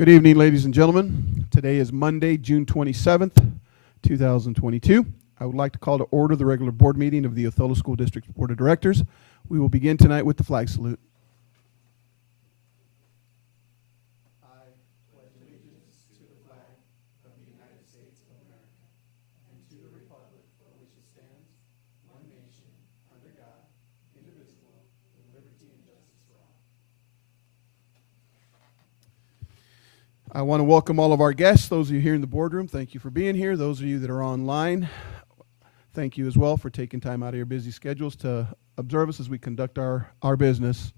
Good evening, ladies and gentlemen. Today is Monday, June 27th, 2022. I would like to call to order the regular board meeting of the Othello School District Board of Directors. We will begin tonight with the flag salute. I want to welcome all of our guests, those of you here in the boardroom, thank you for being here. Those of you that are online, thank you as well for taking time out of your busy schedules to observe us as we conduct our business.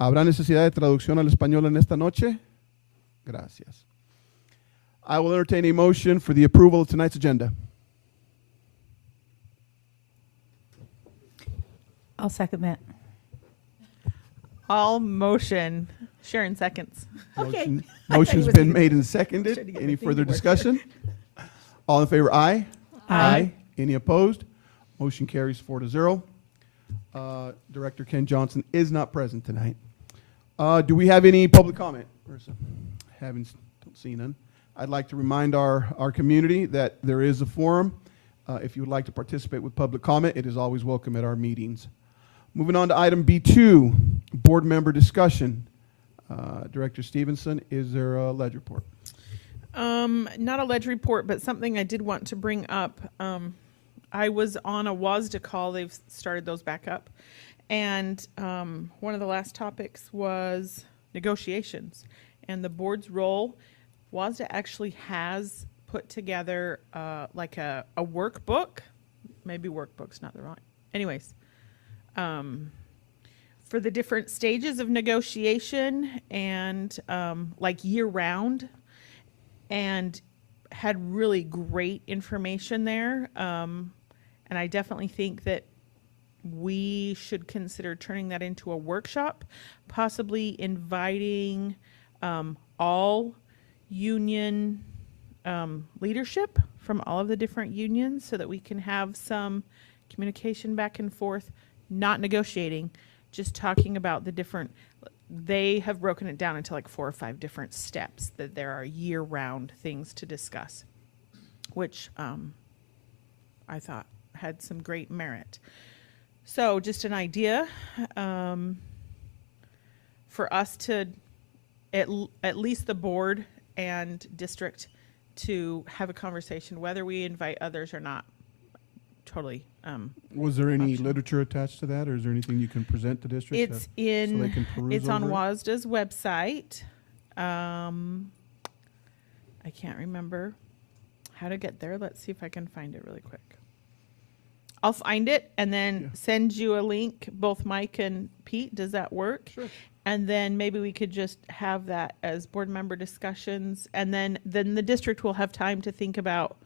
¿Habrá necesidad de traducción al español en esta noche? Gracias. I will entertain a motion for the approval of tonight's agenda. I'll second that. All motion. Sharon seconds. Okay. Motion's been made and seconded. Any further discussion? All in favor, aye. Aye. Any opposed? Motion carries 4-0. Director Ken Johnson is not present tonight. Do we have any public comment? Don't see none. I'd like to remind our community that there is a forum. If you would like to participate with public comment, it is always welcome at our meetings. Moving on to item B2, board member discussion. Director Stevenson, is there a ledge report? Not a ledge report, but something I did want to bring up. I was on a WASDA call. They've started those back up. And one of the last topics was negotiations and the board's role. WASDA actually has put together like a workbook. Maybe workbook's not the right. Anyways. For the different stages of negotiation and like year round, and had really great information there. And I definitely think that we should consider turning that into a workshop, possibly inviting all union leadership from all of the different unions so that we can have some communication back and forth, not negotiating, just talking about the different, they have broken it down into like 4 or 5 different steps that there are year-round things to discuss, which I thought had some great merit. So just an idea for us to, at least the board and district, to have a conversation, whether we invite others or not. Totally. Was there any option. literature attached to that, or is there anything you can present to district? It's so they in. can peruse It's on over it? WASDA's website. I can't remember how to get there. Let's see if I can find it really quick. I'll find it and then send you a link. Both Mike and Pete. Does that work? Sure. And then maybe we could just have that as board member discussions, and then the district will have time to think about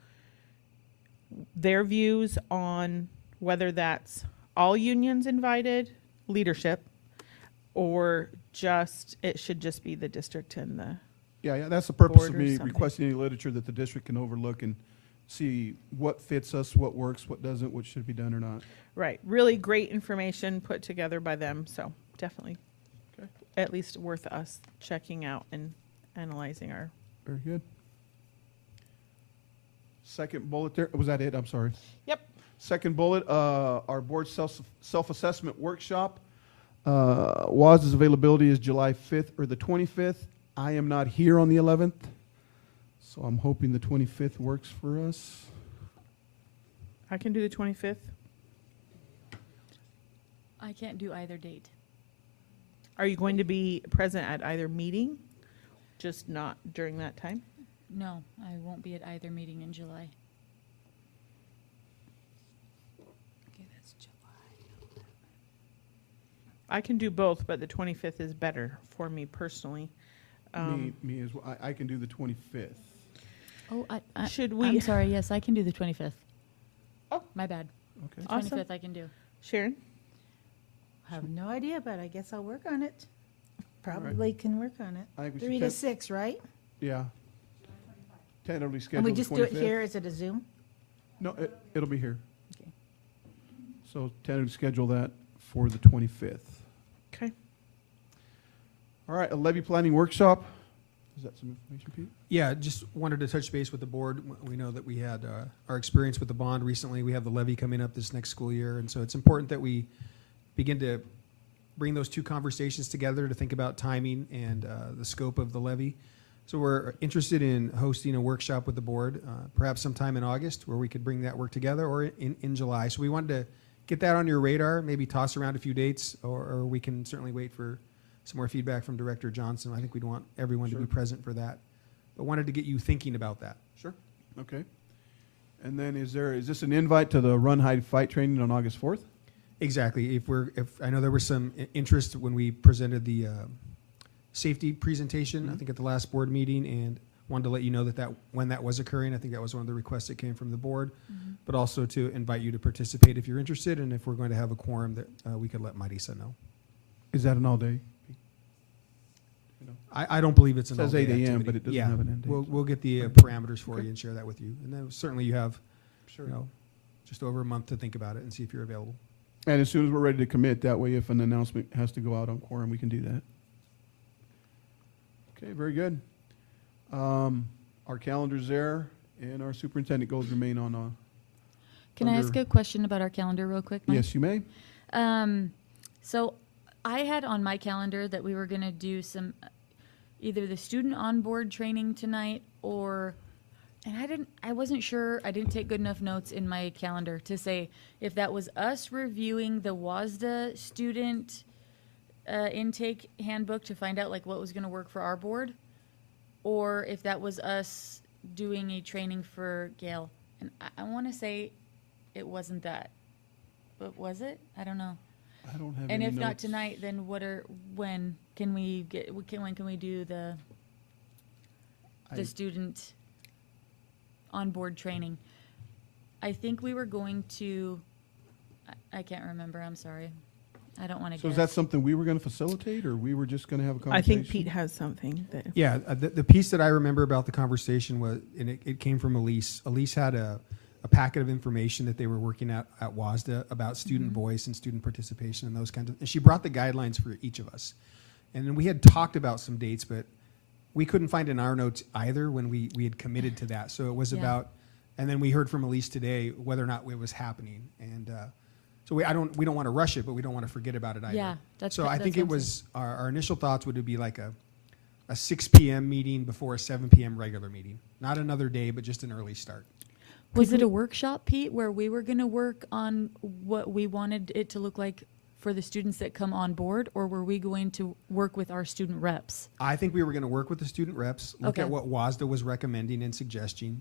their views on whether that's all unions invited, leadership, or just it should just be the district and the Yeah, that's the purpose board of or me something. requesting any literature that the district can overlook and see what fits us, what works, what doesn't, what should be done or not. right. Really great information put together by them, so definitely at least worth us checking out and analyzing our. Very good. Second bullet there, was that it? I'm sorry. Yep. Second bullet, our board self-assessment workshop. WASDA's availability is July 5th or the 25th. I am not here on the 11th, so I'm hoping the 25th works for us. I can do the 25th. I can't do either date. Are you going to be present at either meeting? Just not during that time? No, I won't be at either meeting in July. Okay, that's July. I can do both, but the 25th is better for me personally. Me as well. I can do the 25th. Oh, Should we? I'm sorry. Yes, I can do the 25th. Oh. My bad. Okay. Awesome. 25th I can do. Sharon? I have no idea, but I guess I'll work on it. Probably can work on it. I think we 3 should to 6, right? Yeah. Tentatively And scheduled we the just 25th. do it here? Is it a Zoom? No, it'll be here. Okay. So tentatively schedule that for the 25th. Okay. All right, a levy planning workshop. Is that some information, Pete? Yeah, just wanted to touch base with the board. We know that we had our experience with the bond recently. We have the levy coming up this next school year, and so it's important that we begin to bring those two conversations together to think about timing and the scope of the levy. So we're interested in hosting a workshop with the board, perhaps sometime in August, where we could bring that work together, or in July. So we wanted to get that on your radar, maybe toss around a few dates, or we can certainly wait for some more feedback from Director Johnson. I think we'd want everyone to be Sure. present for that. But wanted to get you thinking about that. Sure. Okay. And then is this an invite to the Run, Hide, Fight training on August 4th? Exactly. If I know there was some interest when we presented the safety presentation, I think at the last board meeting, and wanted to let you know that when that was occurring. I think that was one of the requests that came from the board, but also to invite you to participate if you're interested, and if we're going to have a quorum that we could let Marisa know. Is that an all day? I don't believe it's an Says all-day 8 a.m., activity. but it doesn't Yeah, have an end date. we'll get the Right. parameters for Okay. you and share that with you. And then certainly you have, Sure. you know, just over a month to think about it and see if you're available. And as soon as we're ready to commit, that way if an announcement has to go out on quorum, we can do that. Okay, very good. Our calendar's there, and our superintendent goals remain on. Can I ask Under- a question about our calendar real quick, Mike? Yes, you may. So I had on my calendar that we were gonna do some, either the student onboard training tonight and I wasn't sure, I didn't take good enough notes in my calendar to say if that was us reviewing the WASDA student intake handbook to find out like what was gonna work for our board, or if that was us doing a training for Gail. And I wanna say it wasn't that, but was it? I don't know. I don't have And any if not notes. tonight, then when can we do the I- student onboard training? I think we were going to, I can't remember, I'm sorry. I don't want to So is guess. that something we were going to facilitate, or we were just going to have a I conversation? think Pete has something that. Yeah, the piece that I remember about the conversation was, and it came from Elise. Elise had a packet of information that they were working at WASDA about student voice and student participation and those kinds of, and she brought the guidelines for each of us. And then we had talked about some dates, but we couldn't find in our notes either when we had committed to that. So it was Yeah. about, and then we heard from Elise today whether or not it was happening. And so we don't want to rush it, but we don't want to forget about it either. Yeah, that's. So I that's think what it I'm was, our initial thoughts would be like a 6 p.m. meeting before a 7 p.m. regular meeting. Not another day, but just an early start. Was it a workshop, Pete, where we were going to work on what we wanted it to look like for the students that come on board, or were we going to work with our student reps? I think we were going to work with the student reps, look at Okay. what WASDA was recommending and suggesting,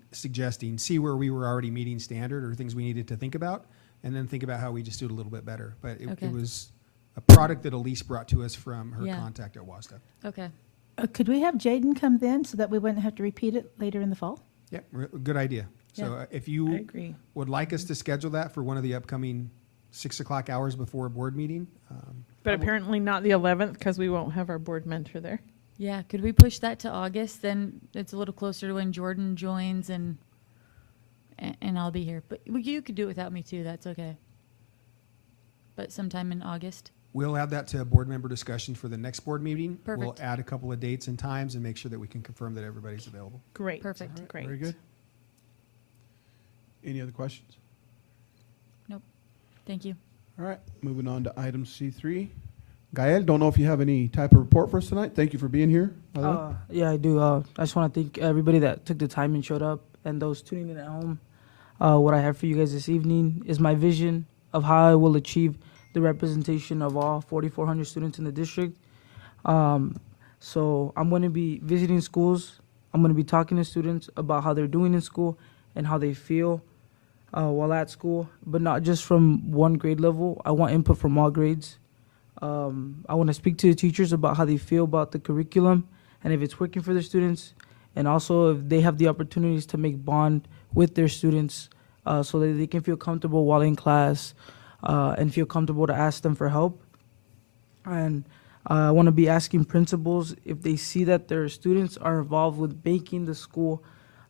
see where we were already meeting standard or things we needed to think about, and then think about how we just do it a little bit better. But Okay. it was a product that Elise brought to us from her Yeah. contact at WASDA. Okay. Could we have Jaden come then so that we wouldn't have to repeat it later in the fall? Yeah, good idea. So Yeah. if I you agree. would like us to schedule that for one of the upcoming 6 o'clock hours before a board meeting, But apparently not the 11th because we won't have our board mentor there. Yeah, could we push that to August? Then it's a little closer to when Jordan joins and I'll be here. But you could do it without me too, that's okay. But sometime in August? we'll add that to a board member discussion for the next board meeting. We'll Perfect. add a couple of dates and times and make sure that we can confirm that everybody's available. Great. Perfect. All right, Great. Very good. Any other questions? Thank you. All right, moving on to item C3. Gael, don't know if you have any type of report for us tonight. Thank you for being here, by the way. Yeah, I do. I just want to thank everybody that took the time and showed up, and those tuning in at home. What I have for you guys this evening is my vision of how I will achieve the representation of all 4,400 students in the district. So I'm going to be visiting schools. I'm going to be talking to students about how they're doing in school and how they feel while at school, but not just from one grade level. I want input from all grades. I want to speak to the teachers about how they feel about the curriculum and if it's working for their students, and also if they have the opportunities to make bond with their students so that they can feel comfortable while in class and feel comfortable to ask them for help. And I want to be asking principals if they see that their students are involved with making the school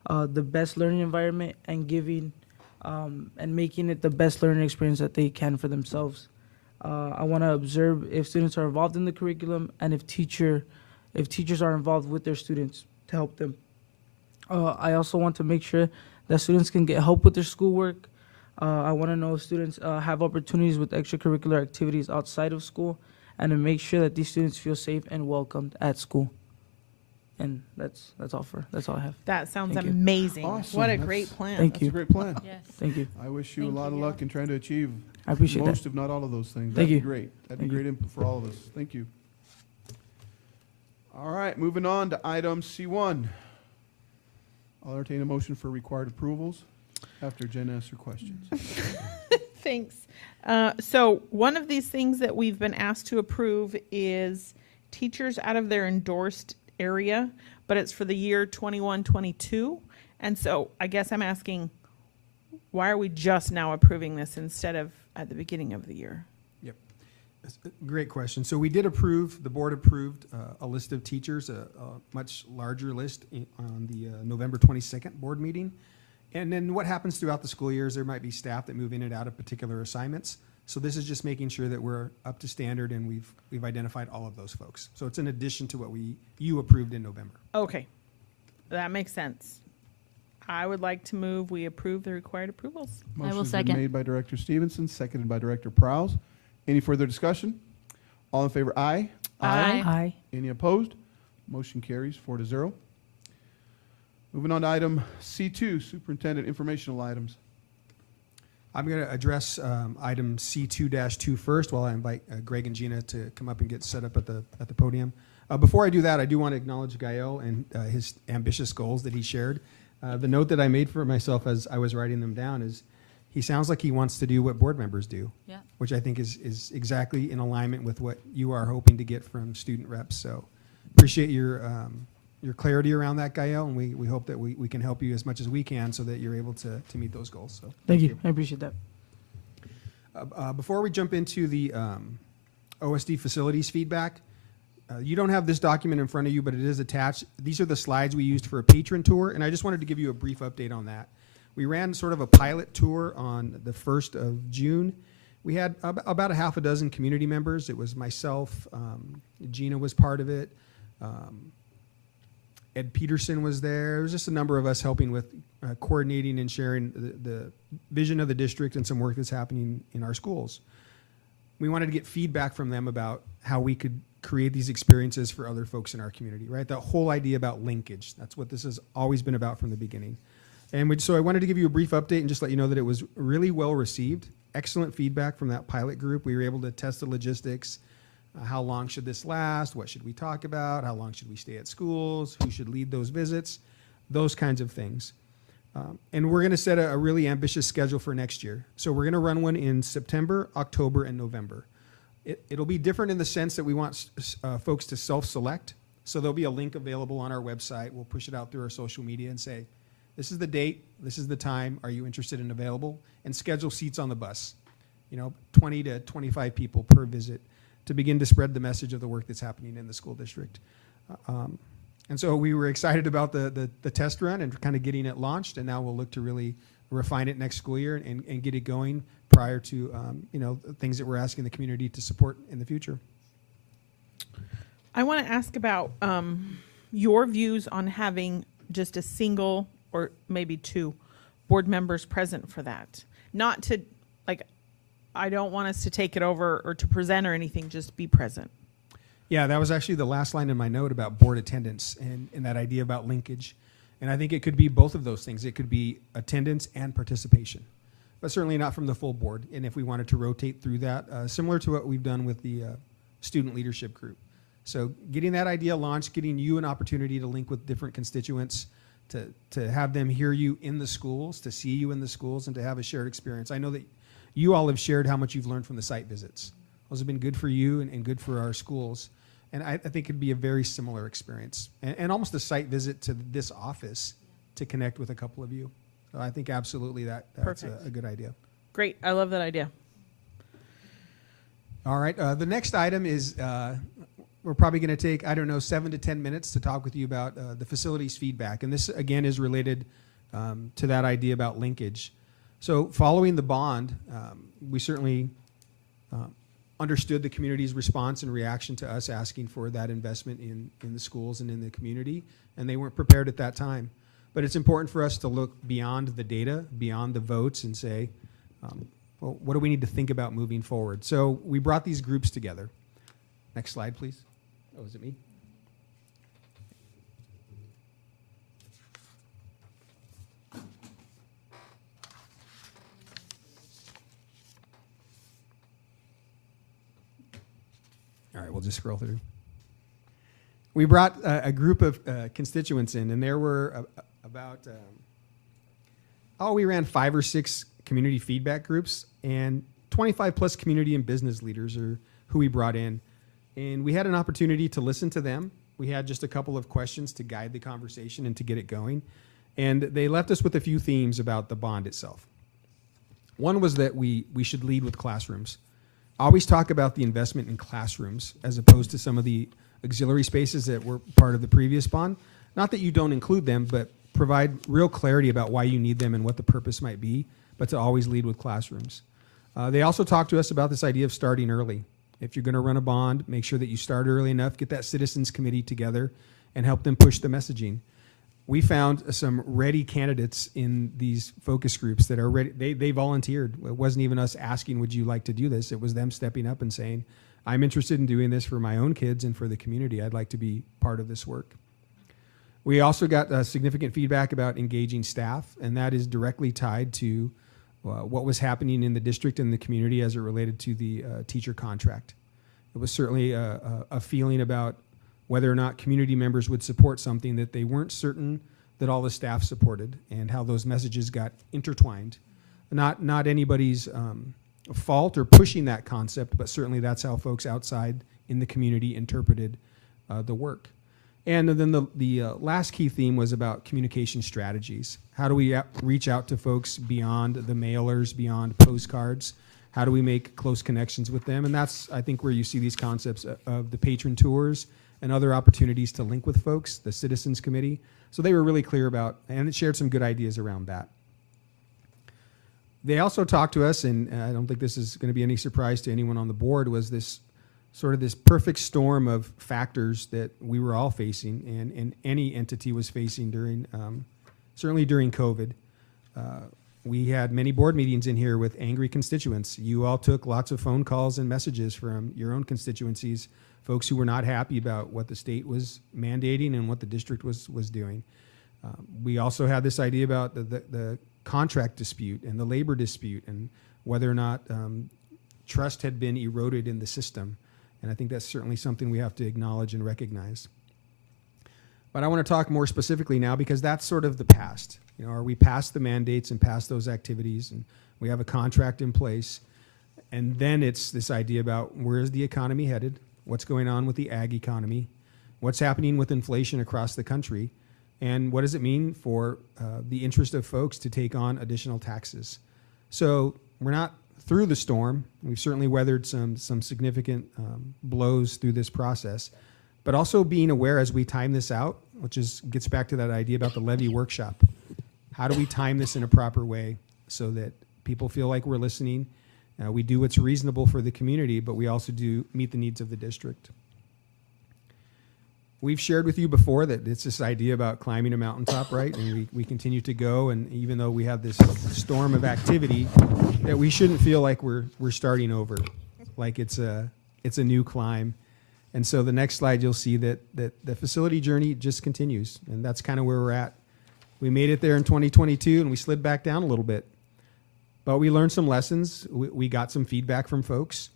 the best learning environment and giving and making it the best learning experience that they can for themselves. I want to observe if students are involved in the curriculum and if teachers are involved with their students. to help them. I also want to make sure that students can get help with their schoolwork. I want to know if students have opportunities with extracurricular activities outside of school, and to make sure that these students feel safe and welcomed at school. And that's all I have. That sounds Thank you. amazing. Awesome. What a That's- great plan. Thank That's you. a great plan. Yes. Thank you. I wish you Thank a lot you, of yeah. luck in trying to achieve I appreciate most, that. if not all of those things. Thank That'd you. be great. That'd Thank be great input for all of us. Thank you. All right, moving on to item C1. I'll entertain a motion for required approvals after Jen asks her questions. Thanks. So one of these things that we've been asked to approve is teachers out of their endorsed area, but it's for the year 21-22. And so I guess I'm asking, why are we just now approving this instead of at the beginning of the year? That's a great question. So we did approve, the board approved a list of teachers, a much larger list on the November 22nd board meeting. And then what happens throughout the school years, there might be staff that move in and out of particular assignments. So this is just making sure that we're up to standard and we've identified all of those folks. So it's in addition to what you approved in November. Okay, that makes sense. I would like to move we approve the required approvals. I will Motion's second. been made by Director Stevenson, seconded by Director Prowse. Any further discussion? All in favor, aye. Aye. Aye. Any opposed? Motion carries 4-0. Moving on to item C2, Superintendent Informational Items. I'm going to address item C2-2 first while I invite Greg and Gina to come up and get set up at the podium. Before I do that, I do want to acknowledge Gael and his ambitious goals that he shared. The note that I made for myself as I was writing them down is he sounds like he wants to do what board members do, Yeah. which I think is exactly in alignment with what you are hoping to get from student reps. So appreciate your clarity around that, Gael, and we hope that we can help you as much as we can so that you're able to meet those goals. So Thank you. I appreciate that. before we jump into the OSD facilities feedback, you don't have this document in front of you, but it is attached. These are the slides we used for a patron tour, and I just wanted to give you a brief update on that. We ran sort of a pilot tour on the 1st of June. We had about a half a dozen community members. It was myself, Gina was part of it, Ed Peterson was there. There was just a number of us helping with coordinating and sharing the vision of the district and some work that's happening in our schools. We wanted to get feedback from them about how we could create these experiences for other folks in our community, right? That whole idea about linkage. That's what this has always been about from the beginning. And so I wanted to give you a brief update and just let you know that it was really well received. Excellent feedback from that pilot group. We were able to test the logistics. How long should this last? What should we talk about? How long should we stay at schools? Who should lead those visits? Those kinds of things. And we're going to set a really ambitious schedule for next year. So we're going to run one in September, October, and November. It'll be different in the sense that we want folks to self-select. So there'll be a link available on our website. We'll push it out through our social media and say, this is the date, this is the time, are you interested and available? And schedule seats on the bus. 20 to 25 people per visit to begin to spread the message of the work that's happening in the school district. And so we were excited about the test run and kind of getting it launched, and now we'll look to really refine it next school year and get it going prior to things that we're asking the community to support in the future. I want to ask about your views on having just a single or maybe two board members present for that. Not to, I don't want us to take it over or to present or anything, just be present. Yeah, that was actually the last line in my note about board attendance and that idea about linkage. And I think it could be both of those things. It could be attendance and participation, but certainly not from the full board. And if we wanted to rotate through that, similar to what we've done with the student leadership group. So getting that idea launched, getting you an opportunity to link with different constituents, to have them hear you in the schools, to see you in the schools, and to have a shared experience. I know that you all have shared how much you've learned from the site visits. Those have been good for you and good for our schools. And I think it'd be a very similar experience and almost a site visit to this office to connect with a couple of you. So I think absolutely that's Perfect. a good idea. Great, I love that idea. All right, the next item is we're probably going to take, 7 to 10 minutes to talk with you about the facilities feedback. And this, again, is related to that idea about linkage. So following the bond, we certainly understood the community's response and reaction to us asking for that investment in the schools and in the community. and they weren't prepared at that time. But it's important for us to look beyond the data, beyond the votes, and say, well, what do we need to think about moving forward? So we brought these groups together. Next slide, please. Oh, is it me? All right, we'll just scroll through. We brought a group of constituents in, and there were we ran 5 or 6 community feedback groups, and 25 plus community and business leaders are who we brought in. And we had an opportunity to listen to them. We had just a couple of questions to guide the conversation and to get it going. And they left us with a few themes about the bond itself. One was that we should lead with classrooms. I always talk about the investment in classrooms as opposed to some of the auxiliary spaces that were part of the previous bond. Not that you don't include them, but provide real clarity about why you need them and what the purpose might be, but to always lead with classrooms. They also talked to us about this idea of starting early. If you're going to run a bond, make sure that you start early enough, get that citizens committee together, and help them push the messaging. We found some ready candidates in these focus groups that are ready. They volunteered. It wasn't even us asking, would you like to do this? It was them stepping up and saying, I'm interested in doing this for my own kids and for the community. I'd like to be part of this work. We also got significant feedback about engaging staff, and that is directly tied to what was happening in the district and the community as it related to the teacher contract. It was certainly a feeling about whether or not community members would support something that they weren't certain that all the staff supported, and how those messages got intertwined. Not anybody's fault or pushing that concept, but certainly that's how folks outside in the community interpreted the work. And then the last key theme was about communication strategies. How do we reach out to folks beyond the mailers, beyond postcards? How do we make close connections with them? And that's, I think, where you see these concepts of the patron tours and other opportunities to link with folks, the citizens committee. So they were really clear about, and it shared some good ideas around that. They also talked to us, and I don't think this is going to be any surprise to anyone on the board, was this sort of this perfect storm of factors that we were all facing, and any entity was facing during, certainly during COVID. We had many board meetings in here with angry constituents. You all took lots of phone calls and messages from your own constituencies, folks who were not happy about what the state was mandating and what the district was doing. We also had this idea about the contract dispute and the labor dispute, and whether or not trust had been eroded in the system. And I think that's certainly something we have to acknowledge and recognize. But I want to talk more specifically now, because that's sort of the past. You know, are we past the mandates and past those activities, and we have a contract in place? And then it's this idea about where is the economy headed? What's going on with the ag economy? What's happening with inflation across the country? And what does it mean for the interest of folks to take on additional taxes? So we're not through the storm. We've certainly weathered some significant blows through this process, but also being aware as we time this out, which gets back to that idea about the levy workshop. How do we time this in a proper way so that people feel like we're listening? We do what's reasonable for the community, but we also do meet the needs of the district. We've shared with you before that it's this idea about climbing a mountaintop, right? And we continue to go, and even though we have this storm of activity, that we shouldn't feel like we're starting over, like it's a new climb. And so the next slide, you'll see that the facility journey just continues, and that's kind of where we're at. We made it there in 2022, and we slid back down a little bit. But we learned some lessons. We got some feedback from folks,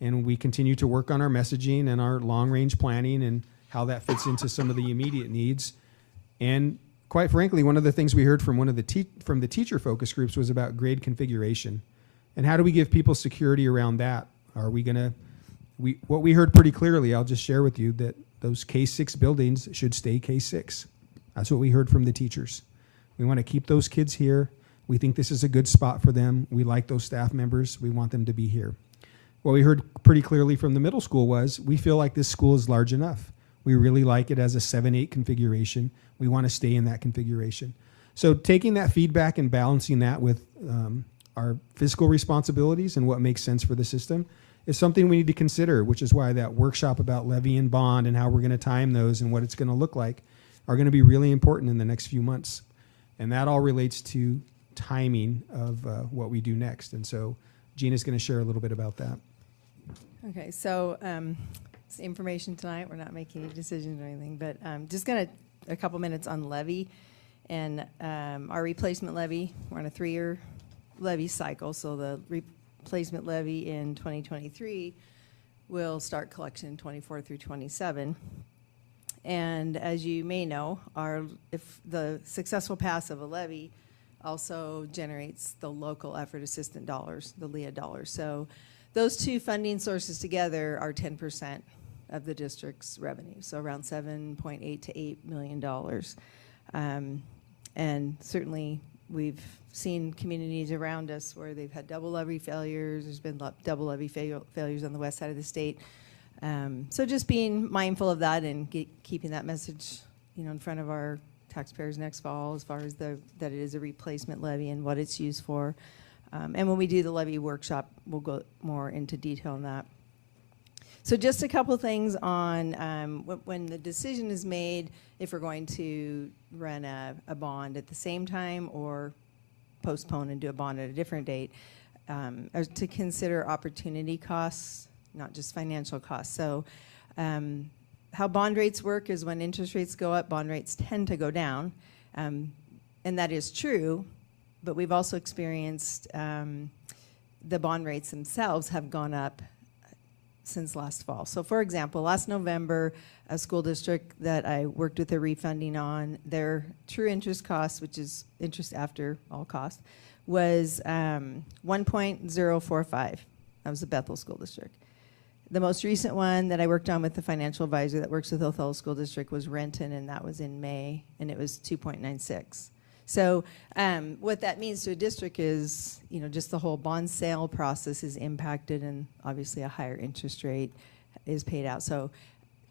and we continue to work on our messaging and our long-range planning and how that fits into some of the immediate needs. And quite frankly, one of the things we heard from from the teacher focus groups was about grade configuration. And how do we give people security around that? Are we going to, what we heard pretty clearly, I'll just share with you, that those K-6 buildings should stay K-6. That's what we heard from the teachers. We want to keep those kids here. We think this is a good spot for them. We like those staff members. We want them to be here. What we heard pretty clearly from the middle school was, we feel like this school is large enough. We really like it as a 7-8 configuration. We want to stay in that configuration. So taking that feedback and balancing that with our fiscal responsibilities and what makes sense for the system is something we need to consider, which is why that workshop about levy and bond and how we're going to time those and what it's going to look like are going to be really important in the next few months. And that all relates to timing of what we do next. And so Gina's going to share a little bit about that. Okay, so it's information tonight. We're not making any decisions or anything, but just going to a couple minutes on levy and our replacement levy. We're on a 3-year levy cycle, so the replacement levy in 2023 will start collection in 24 through 27. And as you may know, if the successful pass of a levy also generates the local effort assistant dollars, the LEA dollars. So those two funding sources together are 10% of the district's revenue, so around $7.8 to $8 million. And certainly we've seen communities around us where they've had double levy failures. There's been double levy failures on the west side of the state. So just being mindful of that and keeping that message, in front of our taxpayers next fall, as far as that it is a replacement levy and what it's used for. And when we do the levy workshop, we'll go more into detail on that. So just a couple things on when the decision is made, if we're going to run a bond at the same time or postpone and do a bond at a different date, to consider opportunity costs, not just financial costs. So how bond rates work is when interest rates go up, bond rates tend to go down. And that is true, but we've also experienced the bond rates themselves have gone up since last fall. So for example, last November, a school district that I worked with a refunding on, their true interest cost, which is interest after all costs, was 1.045. That was the Bethel School District. The most recent one that I worked on with the financial advisor that works with Othello School District was Renton, and that was in May, and it was 2.96. So what that means to a district is, just the whole bond sale process is impacted, and obviously a higher interest rate is paid out. So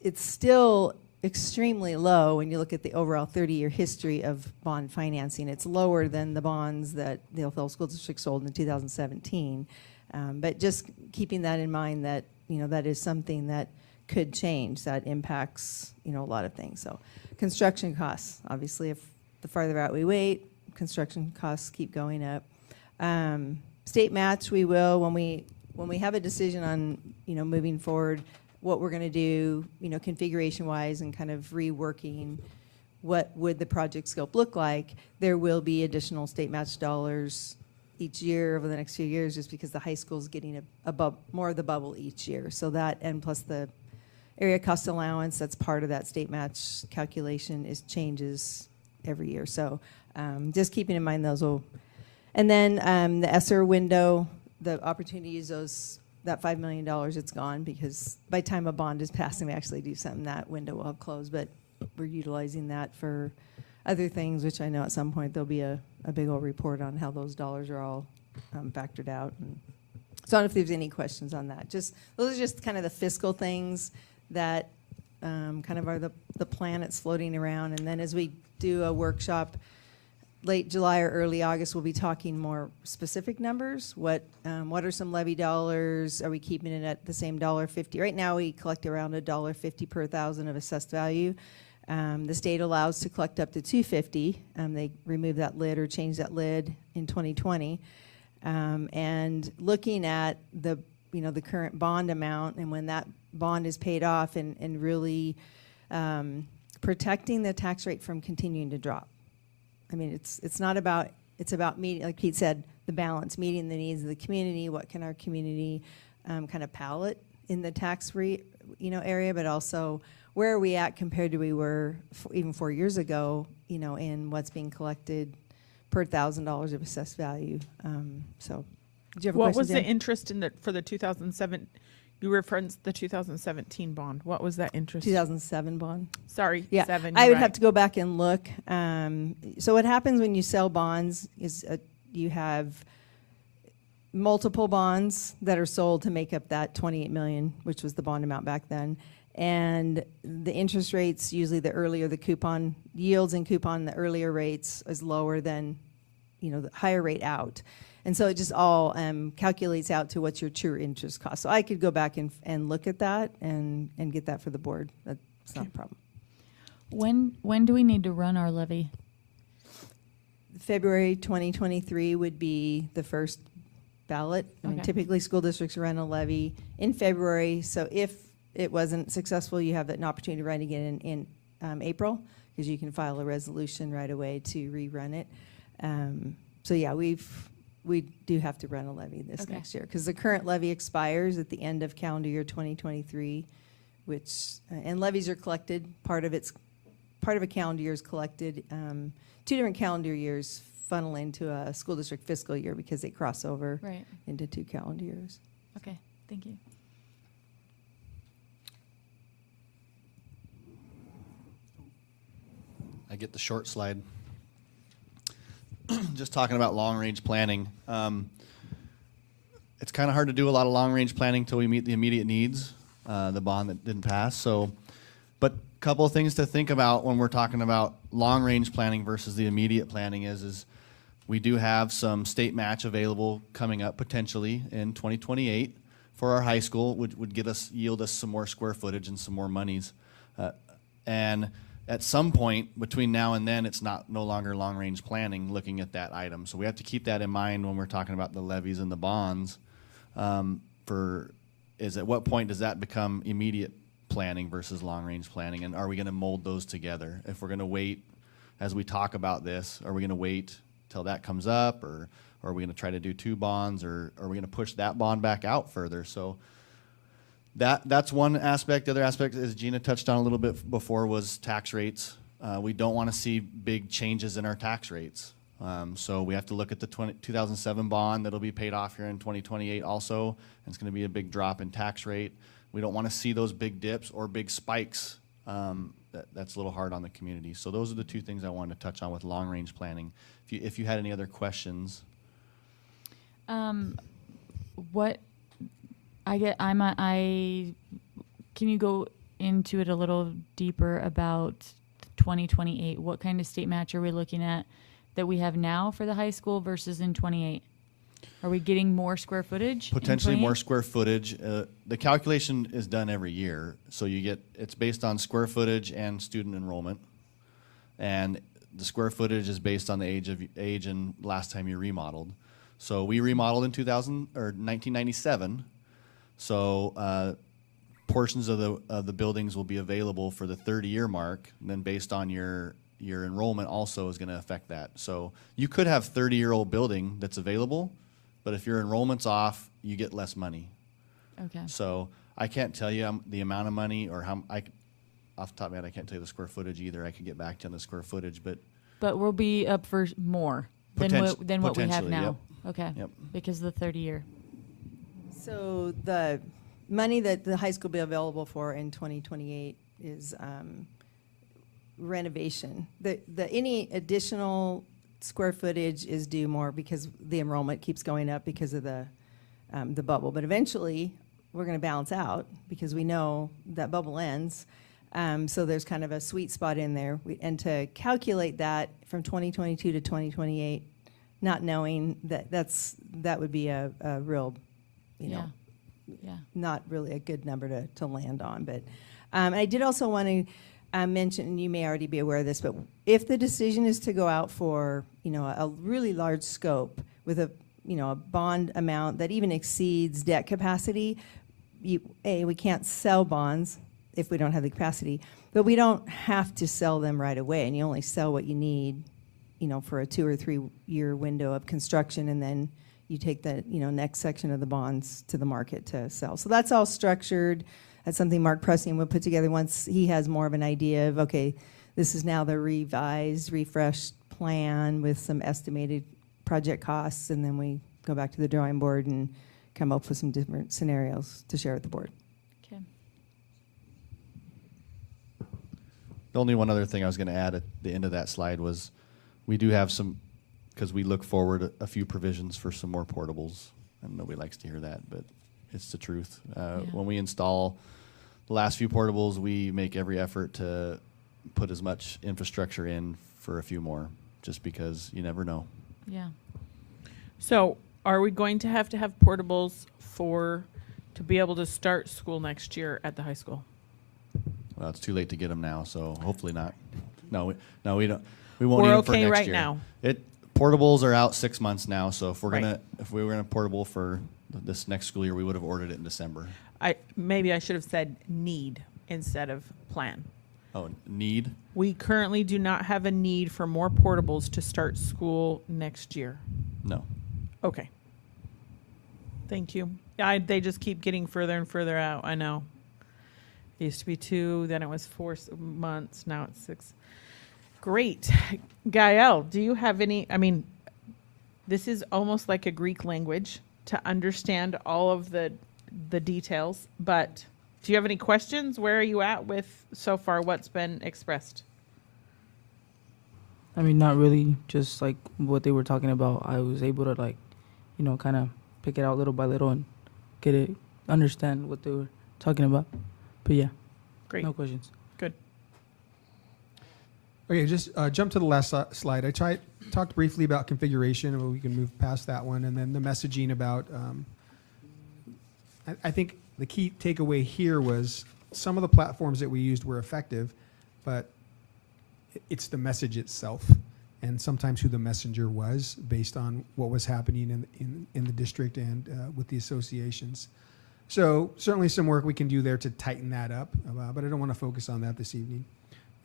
it's still extremely low when you look at the overall 30-year history of bond financing. It's lower than the bonds that the Othello School District sold in 2017. But just keeping that in mind that, that is something that could change, that impacts, a lot of things. So construction costs, obviously, if the farther out we wait, construction costs keep going up. State match, we will, when we have a decision on, moving forward, what we're going to do, configuration-wise and kind of reworking what would the project scope look like, there will be additional state match dollars each year over the next few years, just because the high school is getting more of the bubble each year. So that, and plus the area cost allowance, that's part of that state match calculation, changes every year. So just keeping in mind those will, and then the ESSER window, the opportunity to use that $5 million, it's gone, because by the time a bond is passed and we actually do something, that window will have closed. But we're utilizing that for other things, which I know at some point there'll be a big old report on how those dollars are all factored out. And so I don't know if there's any questions on that. Those are just kind of the fiscal things that kind of are the plan that's floating around. And then as we do a workshop late July or early August, we'll be talking more specific numbers. What are some levy dollars? Are we keeping it at the same $1.50? Right now we collect around $1.50 per thousand of assessed value. The state allows to collect up to $2.50. They removed that lid or changed that lid in 2020. And looking at the current bond amount and when that bond is paid off, and really protecting the tax rate from continuing to drop. I mean, it's about meeting, like Pete said, the balance, meeting the needs of the community. What can our community kind of pallet in the tax rate, area, but also where are we at compared to we were even 4 years ago, in what's being collected per $1,000 of assessed value. So, did you have a question? What was the Jen? interest for the 2007? You referenced the 2017 bond. What was that interest? 2007 bond. Sorry, Yeah, 7. I you're would have right. to go back and look. So what happens when you sell bonds is you have multiple bonds that are sold to make up that 28 million, which was the bond amount back then. And the interest rates, usually the earlier the coupon yields and coupon, the earlier rates is lower than, the higher rate out. And so it just all calculates out to what's your true interest cost. So I could go back and look at that and get that for the board. That's not a problem. When do we need to run our levy? February 2023 would be the first ballot. I mean, Okay. typically, school districts run a levy in February, so if it wasn't successful, you have an opportunity to run again in April, because you can file a resolution right away to rerun it. So yeah, we do have to run a levy this Okay. next year, because the current levy expires at the end of calendar year 2023, which, and levies are collected, part of a calendar year is collected, 2 different calendar years funnel into a school district fiscal year because they cross over Right. into 2 calendar years. Okay. Thank you. I get the short slide. Just talking about long-range planning. It's kind of hard to do a lot of long-range planning until we meet the immediate needs, the bond that didn't pass. So, but a couple of things to think about when we're talking about long-range planning versus the immediate planning is we do have some state match available coming up potentially in 2028 for our high school, which would yield us some more square footage and some more monies. And at some point between now and then, it's no longer long-range planning looking at that item. So we have to keep that in mind when we're talking about the levies and the bonds. At what point does that become immediate planning versus long-range planning? And are we going to mold those together? If we're going to wait, as we talk about this, are we going to wait till that comes up, or are we going to try to do 2 bonds, or are we going to push that bond back out further? So that's one aspect. The other aspect, as Gina touched on a little bit before, was tax rates. We don't want to see big changes in our tax rates. So we have to look at the 2007 bond that'll be paid off here in 2028 also. And it's going to be a big drop in tax rate. We don't want to see those big dips or big spikes. That's a little hard on the community. So those are the 2 things I wanted to touch on with long-range planning. If you had any other questions. Can you go into it a little deeper about 2028? What kind of state match are we looking at that we have now for the high school versus in 28? Are we getting more square footage? in Potentially more 28? square footage. The calculation is done every year, so it's based on square footage and student enrollment, and the square footage is based on the age and last time you remodeled. So we remodeled in 1997. So portions of the buildings will be available for the 30-year mark. And then based on your enrollment also is going to affect that. So you could have 30-year-old building that's available, but if your enrollment's off, you get less money. Okay. So I can't tell you the amount of money or off the top of my head, I can't tell you the square footage either. I could get back to you on the square footage, but But we'll be up for more than what we have potentially, now. Okay. Yep. Because of the 30-year. So the money that the high school will be available for in 2028 is renovation. Any additional square footage is due more because the enrollment keeps going up because of the bubble. But eventually, we're going to balance out because we know that bubble ends. So there's kind of a sweet spot in there. And to calculate that from 2022 to 2028, not knowing that would be a real, Yeah. not really a good number to land on. But I did also want to mention, and you may already be aware of this, but if the decision is to go out for a really large scope with a bond amount that even exceeds debt capacity, we can't sell bonds if we don't have the capacity, but we don't have to sell them right away, and you only sell what you need for a 2 or 3 year window of construction, and then you take the next section of the bonds to the market to sell. So that's all structured. That's something Mark Pressing will put together once he has more of an idea of, okay, this is now the revised, refreshed plan with some estimated project costs, and then we go back to the drawing board and come up with some different scenarios to share with the board. Okay. the only one other thing I was going to add at the end of that slide was we do have some, because we look forward a few provisions for some more portables, and nobody likes to hear that, but it's the truth. When we install the last few portables, we make every effort to put as much infrastructure in for a few more, just because you never know. Yeah. So are we going to have portables to be able to start school next year at the high school? Well, it's too late to get them now, so hopefully not. No, we don't. We won't We're even for okay next right year. now. Portables are out 6 months now, so if Right. we were gonna portable for this next school year, we would have ordered it in December. Maybe I should have said need instead of plan. Oh, need? We currently do not have a need for more portables to start school next year. No. Okay. Thank you. They just keep getting further and further out. I know. It used to be 2, then it was 4 months, now it's 6. Great. Gael, do you have any, this is almost like a Greek language to understand all of the details, but do you have any questions? Where are you at with so far what's been expressed? I mean, not really. Just like what they were talking about, I was able to kind of pick it out little by little and understand what they were talking about. But yeah, Great. no questions. Okay, just jump to the last slide. I talked briefly about configuration, but we can move past that one, and then the messaging about. I think the key takeaway here was some of the platforms that we used were effective, but it's the message itself, and sometimes who the messenger was based on what was happening in the district and with the associations. So certainly some work we can do there to tighten that up, but I don't want to focus on that this evening.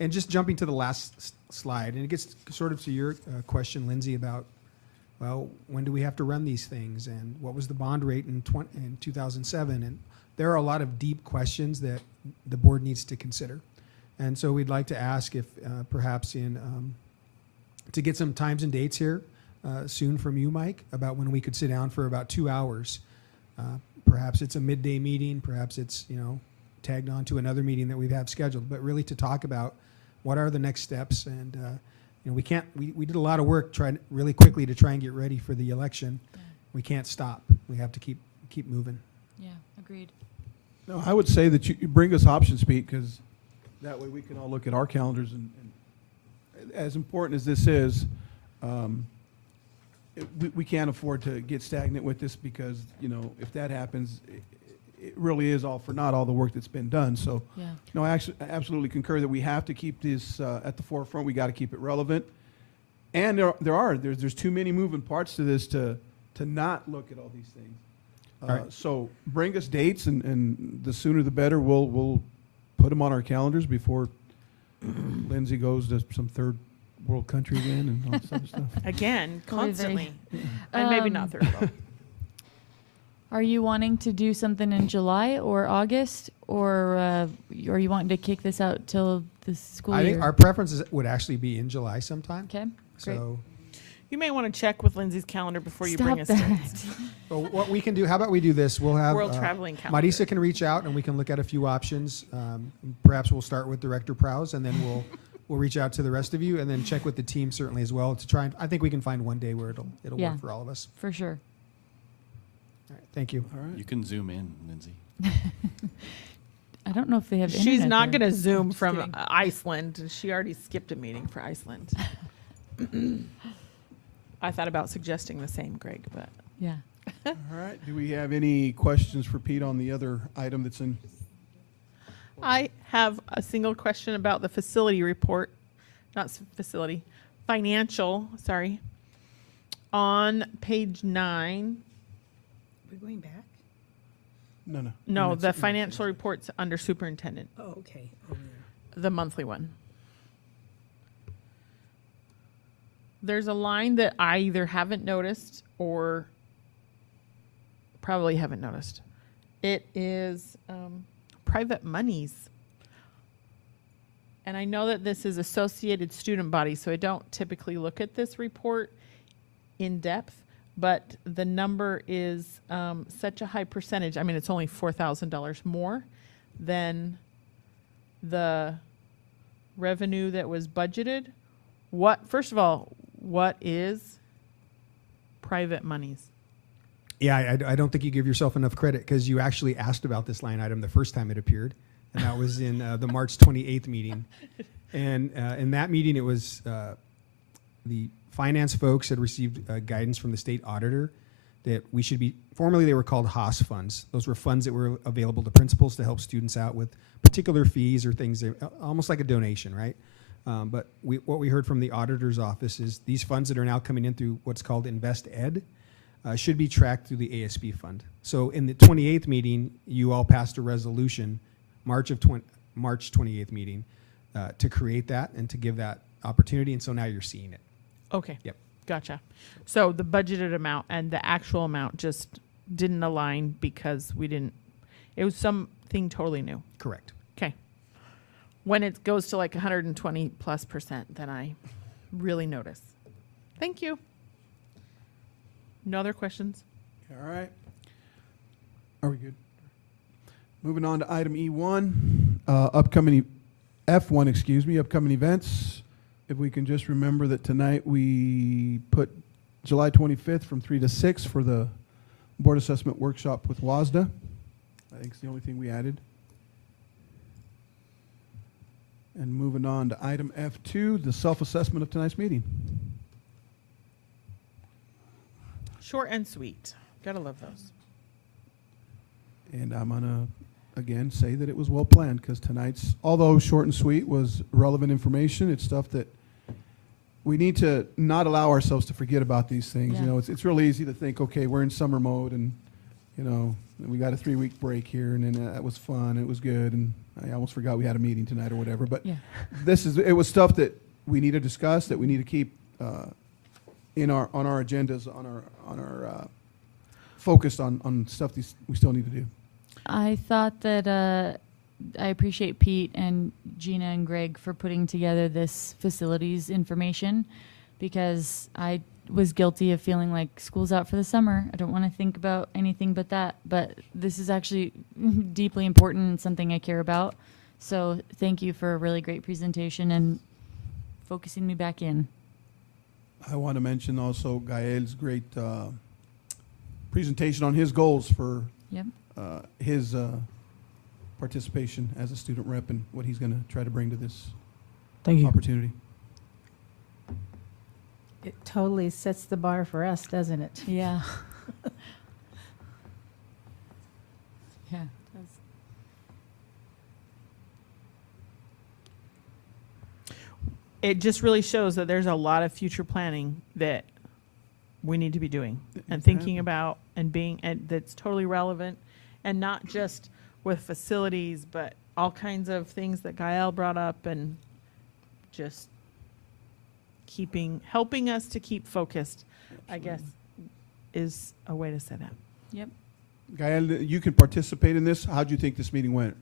And just jumping to the last slide, and it gets sort of to your question, Lindsay, about, well, when do we have to run these things, and what was the bond rate in 2007? And there are a lot of deep questions that the board needs to consider. And so we'd like to ask if perhaps to get some times and dates here soon from you, Mike, about when we could sit down for about 2 hours. Perhaps it's a midday meeting, perhaps it's, tagged on to another meeting that we have scheduled, but really to talk about what are the next steps. And we did a lot of work trying really quickly to try and get ready for the election. Yeah. We can't stop. We have to keep moving. Yeah, agreed. No, I would say that you bring us options, Pete, because that way we can all look at our calendars. And as important as this is, we can't afford to get stagnant with this because, if that happens, it really is all for not all the work that's been done. So, Yeah. no, I absolutely concur that we have to keep this at the forefront. We got to keep it relevant. And there's too many moving parts to this to not look at all these things. All right. So bring us dates, and the sooner the better. We'll put them on our calendars before Lindsay goes to some third world country again and all this other stuff. Again, Oy vey. constantly. And maybe not third world. Are you wanting to do something in July or August, or are you wanting to kick this out till the school I year? think our preferences would actually be in July sometime. Okay, great. So You may want to check with Lindsay's calendar before you bring us Stop dates. that. well, what we can do, how about we do this? We'll have World traveling calendar. Marisa can reach out and we can look at a few options. Perhaps we'll start with Director Prowse and then we'll reach out to the rest of you and then check with the team certainly as well to try and I think we can find one day where it'll Yeah. work for all of us. For sure. All right, thank you. All right. You can zoom in, Lindsay. I don't know if they have She's internet not there. going to Zoom Just from kidding. Iceland. She already skipped a meeting for Iceland. I thought about suggesting the same, Greg, but Yeah. All right. Do we have any questions for Pete on the other item that's in? I have a single question about the facility report, facility, financial, sorry. On page 9, We're going back? No. no, That's the it. financial report's under superintendent, Oh, okay. Over there. the monthly one. There's a line that I either haven't noticed or probably haven't noticed. It is private monies. And I know that this is associated student body, so I don't typically look at this report in depth, but the number is such a high percentage. I mean, it's only $4,000 more than the revenue that was budgeted. First of all, what is private monies? Yeah, I don't think you give yourself enough credit because you actually asked about this line item the first time it appeared, and that was in the March 28th meeting. And in that meeting, it was the finance folks had received guidance from the state auditor that we should be, formerly they were called HOS funds. Those were funds that were available to principals to help students out with particular fees or things, almost like a donation, right? But what we heard from the auditor's office is these funds that are now coming in through what's called Invest Ed should be tracked through the ASB fund. So in the 28th meeting, you all passed a resolution, March 28th meeting, to create that and to give that opportunity. And so now you're seeing it. Okay. Yep. Gotcha. So the budgeted amount and the actual amount just didn't align because it was something totally new. Correct. Okay. When it goes to like 120+%, then I really notice. Thank you. No other questions? All right. Are we good? Moving on to item E1, upcoming events. If we can just remember that tonight we put July 25th from 3 to 6 for the board assessment workshop with WASDA. I think it's the only thing we added. And moving on to item F2, the self-assessment of tonight's meeting. Short and sweet. Gotta love those. And I'm going to, again, say that it was well planned, because tonight's, although short and sweet, was relevant information. It's stuff that we need to not allow ourselves to forget about these things. Yeah. You know, it's real easy to think, okay, we're in summer mode, and, you know, we got a 3-week break here, and then that was fun, it was good, and I almost forgot we had a meeting tonight or whatever. But Yeah. it was stuff that we need to discuss, that we need to keep on our agendas, on our focused on stuff we still need to do. I thought that I appreciate Pete and Gina and Greg for putting together this facilities information, because I was guilty of feeling like school's out for the summer. I don't want to think about anything but that. But this is actually deeply important and something I care about. So thank you for a really great presentation and focusing me back in. I want to mention also Gael's great presentation on his goals for Yep. his participation as a student rep and what he's going to try to bring to this Thank you. opportunity. It totally sets the bar for us, doesn't it? Yeah. Yeah. It just really shows that there's a lot of future planning that we need to be doing and thinking about and being, and that's totally relevant, and not just with facilities, but all kinds of things that Gael brought up, and just helping us to keep focused, I guess, is a way to say that. Yep. Gael, you can participate in this. How do you think this meeting went?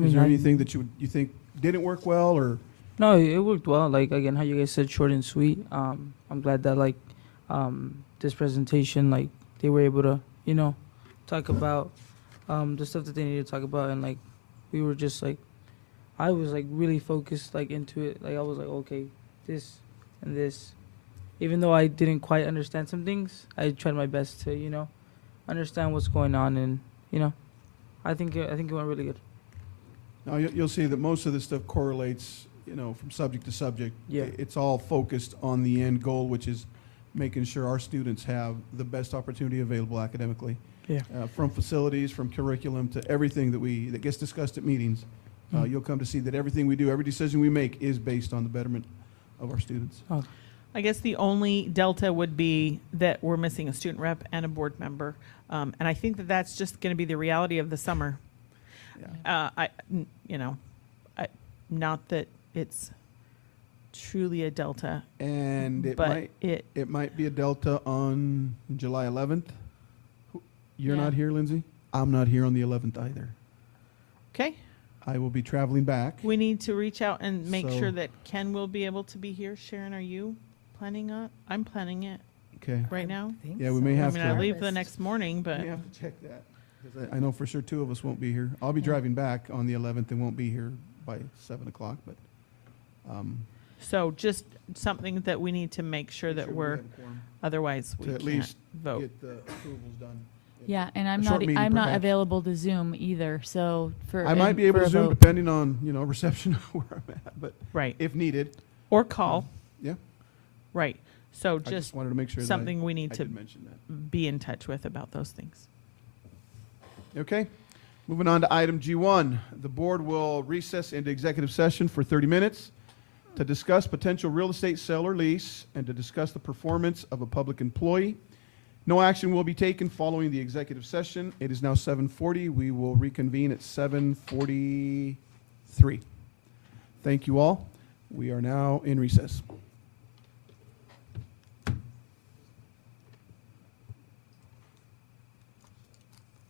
Is there anything that you think didn't work well, or? No, it worked well. Like, again, how you guys said, short and sweet. I'm glad that, like, this presentation, like, they were able to, you know, talk about the stuff that they needed to talk about. And, like, we were just, like, I was, like, really focused, like, into it. Like, I was like, okay, this and this. Even though I didn't quite understand some things, I tried my best to, you know, understand what's going on. And, you know, I think it went really good. Now, you'll see that most of this stuff correlates, you know, from subject to subject. Yeah. It's all focused on the end goal, which is making sure our students have the best opportunity available academically. Yeah. From facilities, from curriculum, to everything that gets discussed at meetings. You'll come to see that everything we do, every decision we make, is based on the betterment of our students. Oh, I guess the only delta would be that we're missing a student rep and a board member. And I think that that's just going to be the reality of the summer. Yeah. Not that it's truly a delta, And it but might be a delta on July 11th. You're Yeah. not here, Lindsay? I'm not here on the 11th either. okay. I will be traveling back. We need to reach out and make So- sure that Ken will be able to be here. Sharon, are you planning on? I'm planning it Okay. right now. Think Yeah, we so. may I have mean, to. I leave the next morning, but We have to check that, 'cause I know for sure 2 of us won't be here. I'll be driving back on the 11th and won't be here by 7 o'clock, but. so just something that we need to make sure that we're, otherwise we To at can't least vote. Get the approvals done. Yeah, and I'm A short not meeting, I'm not perhaps. available to Zoom either. So I might be able for to a Zoom vote. depending on, reception where I'm at, but Right. if needed. Or call. Yeah. Right. So I just just wanted to make sure that something we I need to did mention that. be in touch with about those things. Okay, moving on to item G1. The board will recess into executive session for 30 minutes. to discuss potential real estate sale or lease, and to discuss the performance of a public employee. No action will be taken following the executive session. It is now 7:40. We will reconvene at 7:43. Thank you all. We are now in recess.